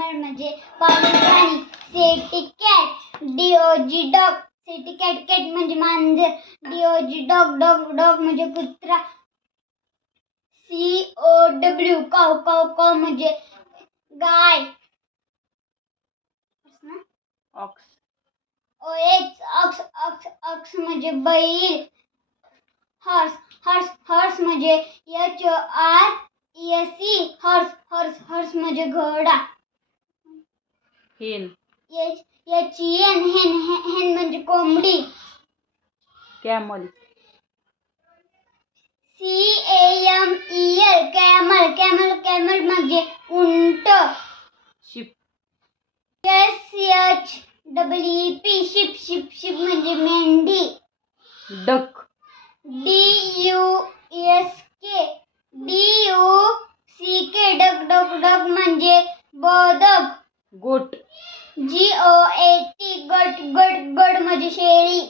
Animal म्हणजे पाळीव प्राणी. See cat, DOG dog, city cat cat म्हणजे मांजर, DOG डॉग डॉग डॉग म्हणजे कुत्रा, COW काव काव काव म्हणजे गाय, ऑक्स, ऑक्स ऑक्स ऑक्स म्हणजे बैल, हॉर्स हॉर्स हॉर्स म्हणजे HORSE हॉर्स हॉर्स हॉर्स म्हणजे घोडा. हेन, HEN हेन हेन म्हणजे कोंबडी. Camel, CAMEL camel camel camel म्हणजे उंट. Ship, SHEEP ship ship ship म्हणजे मेंढी. Duck, DUCK duck duck duck म्हणजे बदक. गोट, GOAT गट गट गट म्हणजे शेळी.